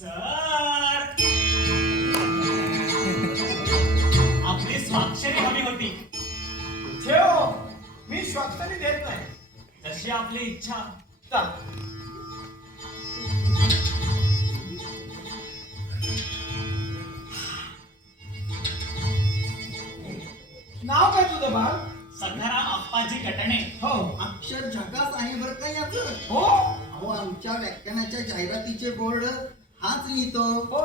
Sir, आपली स्वाक्षरी हवी होती. ठेव, मी स्वाक्षरी देत नाही. जशी आपली इच्छा. चल. नाव काय तुझं बाळ? सखाराम अप्पाजी कटणे. हो. अक्षर झकास आहे बरं का याचं. हो. अहो आमच्या व्याख्यानाच्या जाहिरातीचे बोर्ड हाच लिहितो. हो.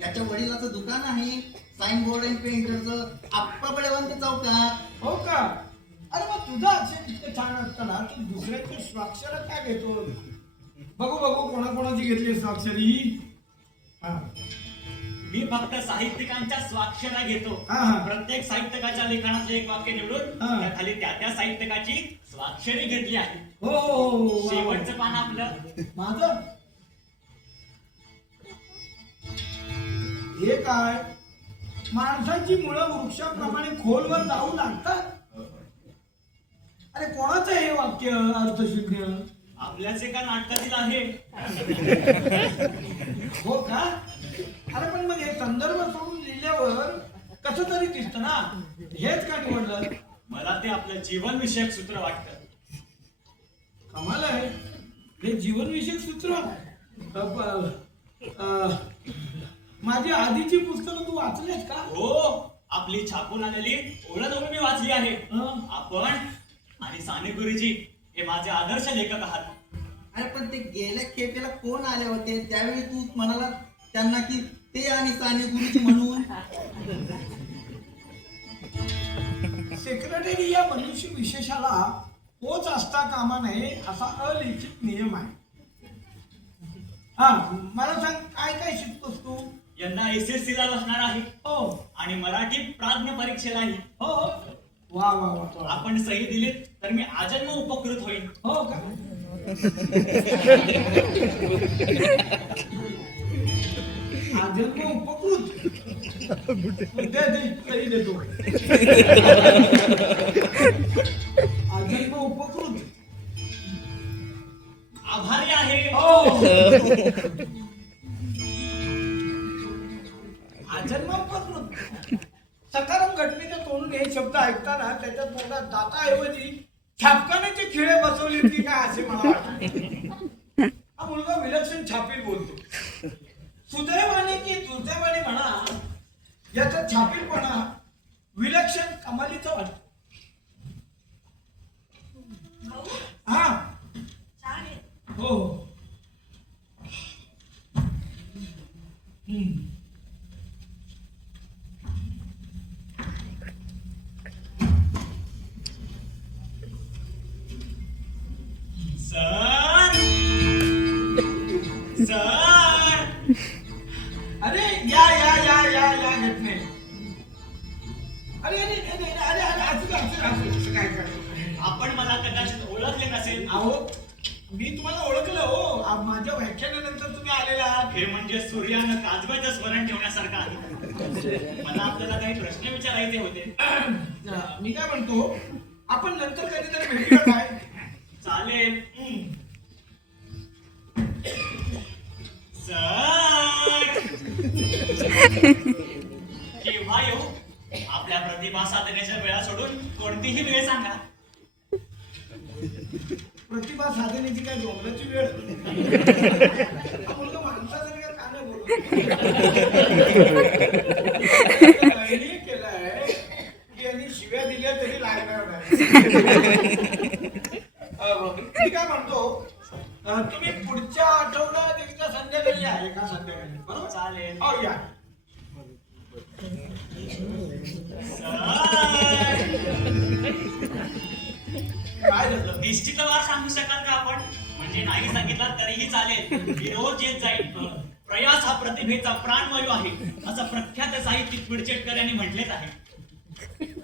याच्या वडिलाचं दुकान आहे साइन बोर्ड अँड पेंटरचं, आप्पा बळवंत चौकात. हो का? अरे मग तुझं अक्षर इतकं छान असताना तू दुसऱ्याची स्वाक्षर काय घेतो? बघू बघू कोणाकोणाची घेतली स्वाक्षरी. हा. मी फक्त साहित्यिकांच्या स्वाक्षऱ्या घेतो. हा, हा. प्रत्येक साहित्यकाच्या लेखनातले एक वाक्य निवडून हा. त्या खाली त्या साहित्यकाची स्वाक्षरी घेतली आहे. हो, हो, हो, हो. शेवटचं पान आपलं. माझं हे काय? माणसाची मुळं वृक्षाप्रमाणे खोलवर जाऊ लागतात. अरे कोणाचं हे वाक्य अर्थशून्य? आपल्याच एका नाटकातील आहे. हो का? अरे पण मग हे संदर्भ सोडून लिहिल्यावर कसं तरी दिसतं ना. हेच का निवडलं? मला ते आपलं जीवन विषयक सूत्र वाटतं. कमाल आहे. हे जीवनविषयक सूत्र. माझी आधीची पुस्तकं तू वाचलेस का? हो, आपली छापून आलेली ओळख मी वाचली आहे. हं. आपण आणि साने गुरुजी हे माझे आदर्श लेखक आहात. अरे पण ते गेल्या खेपेला कोण आले होते त्यावेळी तू म्हणाला त्यांना की ते आणि साने गुरुजी म्हणून. सेक्रेटरी या मनुष्य विशेषाला पोच असता कामा नये असा अलिखित नियम आहे. हा, मला सांग काय काय शिकतोस तू? यंदा SSC ला बसणार आहे. हो. आणि मराठी प्राज्ञ परीक्षेलाही. हो. वा वा वा वा. आपण सही दिलीत तर मी आजन्म उपकृत होईल. हो का? आजन्म उपकृत. सही देतो. आजन्म उपकृत. आभारी आहे. आजन्म उपकृत. सकाराम घटनेच्या तोंडून हे शब्द ऐकताना त्याच्या तोंडात दाताऐवजी छापखान्याचे खिळे बसवले की काय असे मला वाटते. हा मुलगा विलक्षण छापील बोलतो. सुदैवाने की दुर्दैवाने म्हणा, याचा छापीलपणा विलक्षण कमालीचा वाटतो. हा. हो. Sir, sir. अरे या या या या या घटने. अरे अरे अरे अरे अरे असं काय काय? आपण मला कदाचित ओळखले नसेल. अहो मी तुम्हाला ओळखलं हो. माझ्या व्याख्यानानंतर तुम्ही आलेला आहात. हे म्हणजे सूर्यानं काजव्याचं स्मरण ठेवण्यासारखं आहे. मला आपल्याला काही प्रश्न विचारायचे होते. मी काय म्हणतो, आपण नंतर कधीतरी भेटूया काय? चालेल. सर, केव्हा येऊ? आपल्या प्रतिभा साधनेच्या वेळा सोडून कोणतीही वेळ सांगा. प्रतिभा साधनेची काय डोंगराची वेळ? हा मुलगा माणसासारखा का नाही बोलत? त्यांनी केलंय की यांनी शिव्या दिल्या तरी लागणार नाही. मी काय म्हणतो, तुम्ही पुढच्या आठवड्यात एकदा संध्याकाळी या. एका संध्याकाळी बरोबर? चालेल. हो या. काय झालं? निश्चित वार सांगू शकाल का आपण? म्हणजे नाही सांगितला तरीही चालेल. मी रोज येत जाईल. प्रयास हा प्रतिभेचा प्राणवायू आहे असं प्रख्यात साहित्यिक पुडचेटकर यांनी म्हटलेच आहे.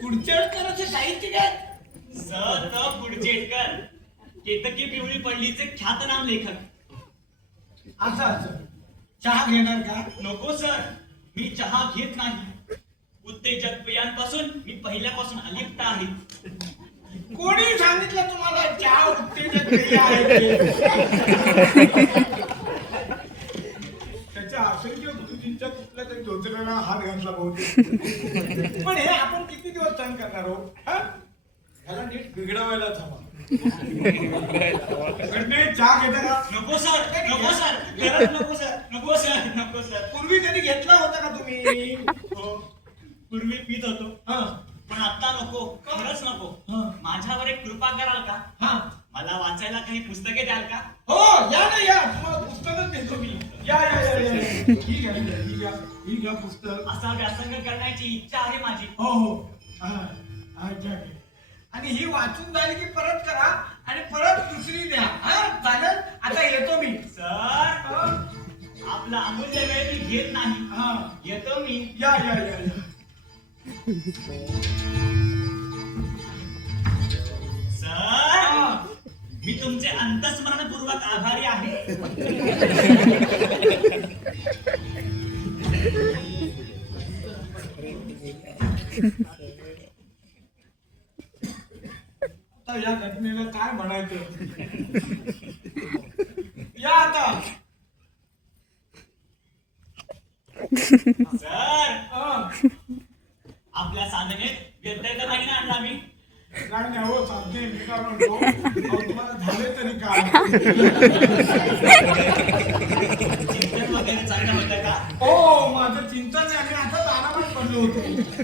पुढचेडकरांचे साहित्यिक आहेत. स. पुडचेटकर, केतकी पिवळी पडलीचे ख्यातनाम लेखक. असं असं. चहा घेणार का? नको सर, मी चहा घेत नाही. उत्तेजक पेयांपासून मी पहिल्यापासून अलिप्त आहे. कोणी सांगितलं तुम्हाला चहा उत्तेजक पेय आहे ते? वरच्या असंख्य गुरुजींच्या कुठल्या तरी धोत्राला हात घातला बहुतेक. पण हे आपण किती दिवस सहन करणार हो? हा? ह्याला नीट बिघडवायलाच हवा. गणेश, चहा घेता का? नको सर, नको सर, खरंच नको सर, नको सर, नको सर. पूर्वी कधी घेतला होता का तुम्ही? हो, पूर्वी पित होतो हा पण आता नको, खरंच नको. हा. माझ्यावर एक कृपा कराल का? हा. मला वाचायला काही पुस्तके द्याल का? हो, या ना या, तुम्हाला पुस्तकच देतो मी. या या या या. ही घ्या, ही घ्या, ही घ्या, ही घ्या पुस्तक. असा व्यासंग करण्याची इच्छा आहे माझी. हो हो. हा हा, घ्या घ्या. आणि ही वाचून झाली की परत करा आणि परत दुसरी द्या. हा चालेल. आता येतो मी. सर, हा. आपला अमूल्य वेळ मी घेत नाही. हा. येतो मी. या या या या. सर, हा. मी तुमचे अंतस्मरणपूर्वक आभारी आहे. आता या घटनेला काय म्हणायचं? या आता. सर, हा. आपल्या साधनेत व्यत्यय तर नाही ना आणला मी? काय नाही हो, साधने मी काय म्हणतो, अहो, तुम्हाला झाले तरी काय? चिंतन वगैरे चांगलं होतं का? हो, माझं चिंतन आहे आणि आताच आरामात पडलो होतो.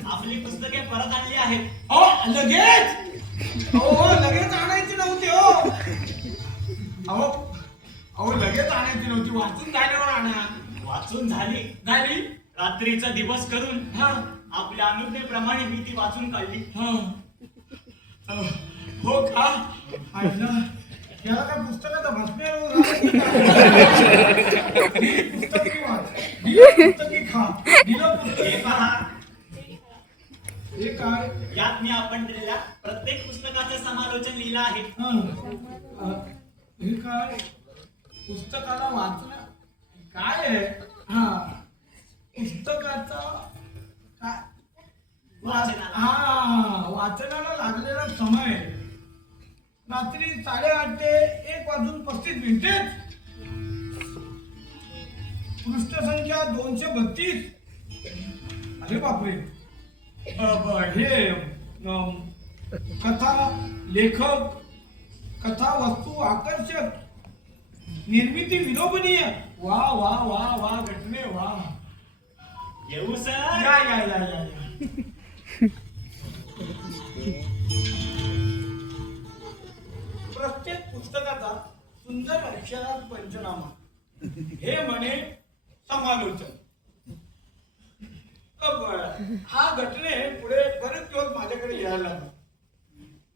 आपली पुस्तके परत आणली आहेत. हो, लगेच? हो, लगेच आणायची नव्हती हो. अहो अहो, लगेच आणायची नव्हती, वाचून झाल्यावर आणा. वाचून झाली. झाली? रात्रीचा दिवस करून हा आपल्या अनुज्ञेप्रमाणे मी ती वाचून काढली. हा. हो का? आयला, याला काय पुस्तकाचा भस्मेर पुस्तक मी वाच, दिलं पुस्तक मी खा, दिलं पुस्तक हे मी पहा, खा. हे काय? यात मी आपण दिलेल्या प्रत्येक पुस्तकाचं समालोचन लिहिलं आहे. हे काय? पुस्तकाला वाचणं काय आहे? हा, पुस्तकाचा काय? वाचनाला. हा, वाचनाला लागलेला समय रात्री 8:30 ते 1:35. पृष्ठसंख्या 232. अरे बापरे. हे कथा, लेखक, कथा वस्तू आकर्षक, निर्मिती विलोभनीय. वा वा वा वा, घटने वा. येऊ सर? या या या या या. प्रत्येक पुस्तकाचा सुंदर अक्षरात पंचनामा, हे म्हणे समालोचन. हा घटने पुढे बरेच दिवस माझ्याकडे यायला लागला.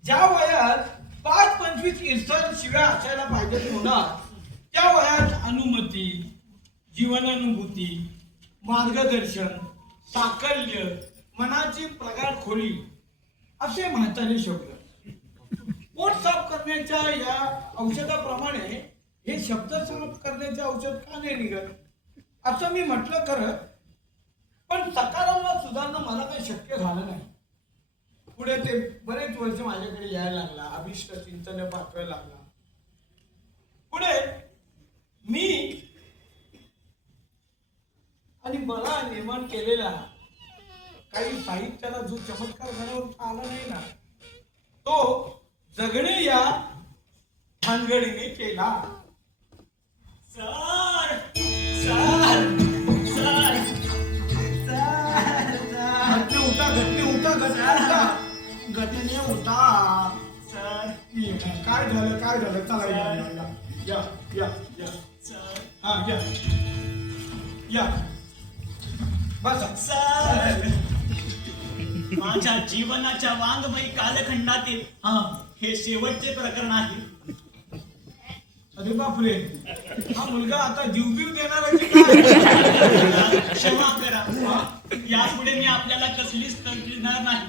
ज्या वयात 5-25 इरसाल शिव्या असायला पाहिजेत होणार, त्या वयात अनुमती, जीवनानुभूती, मार्गदर्शन, साकल्य, मनाची प्रगाढ खोली असे म्हातारे शब्द. पोट साफ करण्याच्या या औषधाप्रमाणे हे शब्द साफ करण्याचे औषध का नाही निघत असं मी म्हटलं खरं, पण सकारात्मक सुधारणा मला काही शक्य झालं नाही. पुढे ते बरेच वर्ष माझ्याकडे यायला लागला, अभिष्ट चिंतन पाठवायला लागला. पुढे मी आणि मला निर्माण केलेला काही साहित्याला जो चमत्कार घडवता आला नाही ना, तो जगणे या भानगडीने केला. सर, सर, सर, घटने उठा. घटने उठा. सर, काय झालं, काय झालं? चला या या या या. सर, हा या या. बसा. सर, माझ्या जीवनाच्या वाङ्मयी कालखंडातील हा. हे शेवटचे प्रकरण आहे. अरे बापरे, हा मुलगा आता जीवबीव देणार आहे की काय? क्षमा करा. यापुढे मी आपल्याला कसलीच तसदी देणार नाही.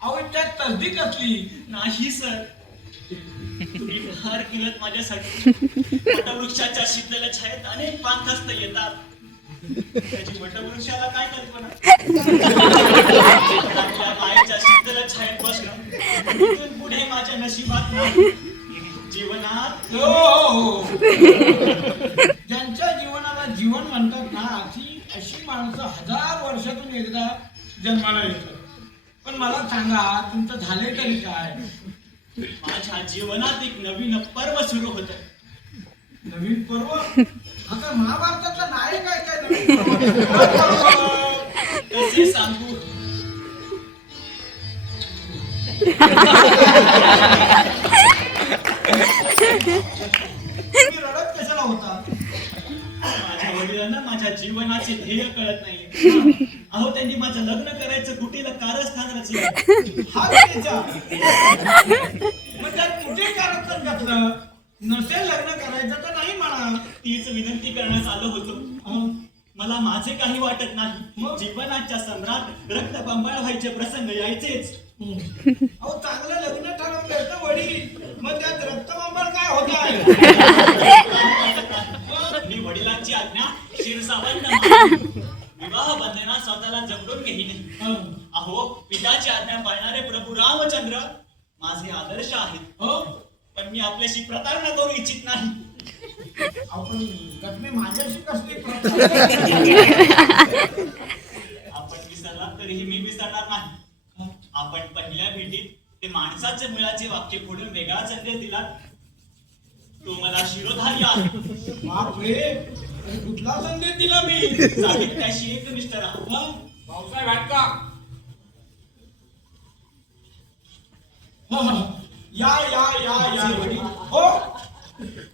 अहो, त्यात तसदी कसली? नाही सर, तुम्ही फार केलं माझ्यासाठी. वटवृक्षाच्या शीतल छायेत अनेक पांखस्त येतात. त्याची वटवृक्षाला काय कल्पना? आपल्या पायाच्या शीतल छायेत बसणं इथून पुढे माझ्या नशिबात नाही. जीवनात हो हो हो. ज्यांच्या जीवनाला जीवन म्हणतात ना अशी माणसं 1000 वर्षातून एकदा जन्माला येतात. पण मला सांगा तुमचं झाले तरी काय? माझ्या जीवनात एक नवीन पर्व सुरू होत. नवीन पर्व? आता महाभारतातला नायक आहे काय नवीन पर्व? कसे सांगू? तुम्ही रडत कशाला होता? माझ्या वडिलांना माझ्या जीवनाचे ध्येय कळत नाही. अहो त्यांनी माझं लग्न करायचं कुटीला कारस्थान रचलं. हा त्याचा मग त्यात कुठे कारस्थान घातलं? नसेल लग्न करायचं तर नाही म्हणा. तीच विनंती करण्यास आलो होतो. हं. मला माझे काही वाटत नाही. मग? जीवनाच्या सम्राट रक्तबंबाळ व्हायचे प्रसंग यायचेच. अहो चांगलं लग्न ठरवलंय ना वडील, मग त्यात रक्तबंबाळ काय होत आहे? मी वडिलांची आज्ञा शिरसावंत मानून विवाह बंधनात स्वतःला जमडून घेईन. अहो पिताची आज्ञा पाळणारे प्रभू रामचंद्र माझे आदर्श आहेत. पण मी आपल्याशी प्रतारणा करू इच्छित नाही. आपण घटने माझ्याशी कसली प्रथा? आपण विसरला तरीही मी विसरणार नाही. आपण पहिल्या भेटीत ते माणसाचे मुलाचे वाक्य फोडून वेगळा संदेश दिला. तो मला शिरोधारी आहे. बापरे, कुठला संदेश दिला मी? साहित्याशी एकनिष्ठ राहा. भाऊसाहेब आहेत का? या या या या वडील. हो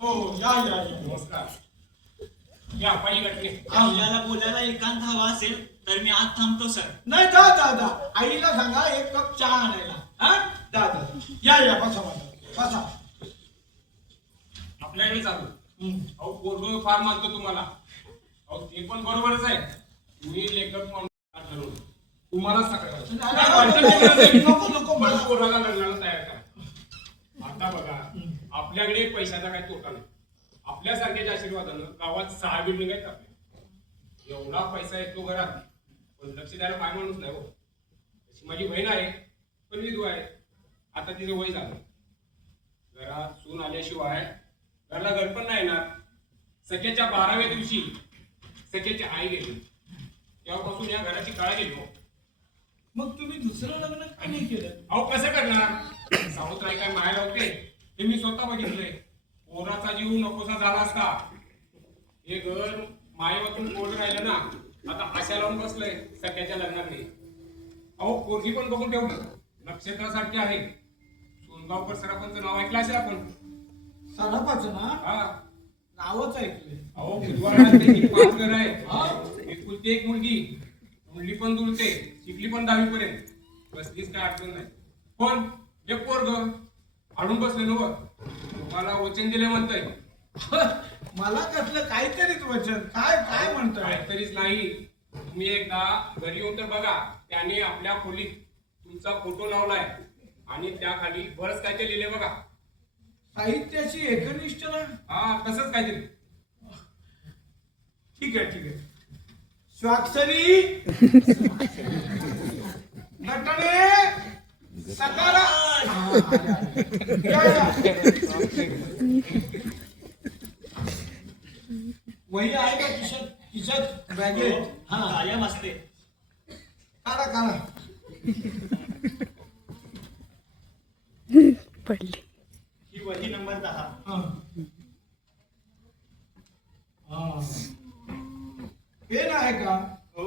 हो या या या. नमस्कार. या पायी गटके. आपल्याला बोलायला एकांत हवा असेल तर मी आज थांबतो सर. नाही जा जा जा. आईला सांगा 1 कप चहा आणायला. हा जा जा. या या बसा बसा बसा. आपल्याकडे चालू. हं. अहो पोरगं फार मानतो तुम्हाला. अहो ते पण बरोबरच आहे. तुम्ही लेखक म्हणून ठरवलं. तुम्हाला सगळं नको नको मला मला पोराला लग्नाला तयार करा. आता बघा आपल्याकडे पैशाचा काही तोटा नाही. आपल्यासारख्याच्या आशीर्वादानं गावात 6 बिल्डिंग आहेत आपल्या. एवढा पैसा येतो घरात पण लक्ष द्यायला काय माणूस नाही हो. तशी माझी बहीण आहे पण विधवा आहे. आता तिचं वय झालं. घरात सून आल्याशिवाय घरला घर पण नाही येणार. सख्याच्या 12व्या दिवशी सख्याची आई गेली. तेव्हापासून या घराची काळा गेली हो. मग तुम्ही दुसरं लग्न का नाही केलं? अहो कसं करणार? सावत्राई काय माया लावते हे मी स्वतः बघितलंय. पोराचा जीव नकोसा झाला असता. हे घर मायेवरून कोरडं राहिलं ना. आता आशा लावून बसलंय सगळ्याच्या लग्नात नाही. अहो पोरगी पण बघून ठेवली. नक्षत्रासारखी आहे. सोनगावकर सराफांचं नाव ऐकलं असेल आपण. सराफाचं ना हा. नावच ऐकले. अहो बुधवारात त्याची 5 घर आहे. हा? एकुलती एक मुलगी. मुलगी पण दुलते. शिकली पण 10वी पर्यंत. कसलीच काय अडचण नाही. पण एक पोरग आडून बसले नव. तुम्हाला वचन दिले म्हणतंय. मला कसलं काहीतरीच वचन. काय काय म्हणताय? काहीतरीच नाही. तुम्ही एकदा घरी येऊन तर बघा. त्याने आपल्या खोलीत तुमचा फोटो लावलाय आणि त्याखाली बरंच काय ते लिहिले बघा. साहित्याची एकनिष्ठ ना. हा तसंच काहीतरी. ठीक आहे ठीक आहे. स्वाक्षरी घटने सकारा. वही आहे का खिशात? खिशात बॅगेत? हा कायम असते. काढा काढा. पडली. ही वही नंबर 10. हा. हा. पेन आहे का? हो.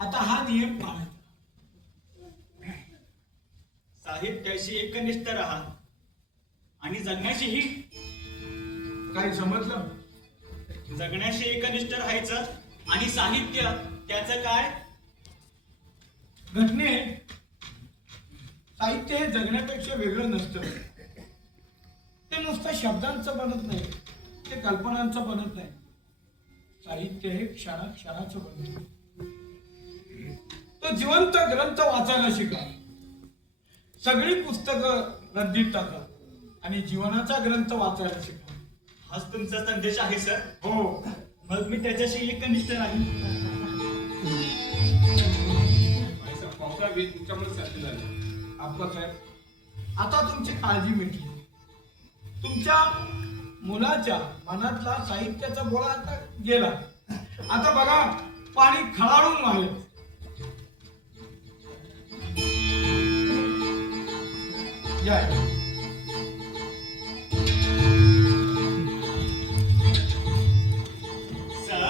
आता हा नियम पाळायचा. साहित्याशी एकनिष्ठ राहा आणि जगण्याशीही. काही समजलं? जगण्याशी एकनिष्ठ राहायचं आणि साहित्य त्याचं काय? घटने साहित्य हे जगण्यापेक्षा वेगळं नसतं. ते नुसतं शब्दांचं बनत नाही. ते कल्पनांचं बनत नाही. साहित्य हे क्षणाचं बनत. तो जिवंत ग्रंथ वाचायला शिका. सगळी पुस्तकं रद्दीत टाका आणि जीवनाचा ग्रंथ वाचायला शिका. हाच तुमचा संदेश आहे सर. हो. मग मी त्याच्याशी एकनिष्ठ राहीन. पावसा वेळ तुमच्यामुळे साध्य झालं. आप्पासाहेब, आता तुमची काळजी मिटली. तुमच्या मुलाच्या मनातला साहित्याचा गोळा आता गेला. आता बघा, पाणी खळाळून वाहेल. या. सर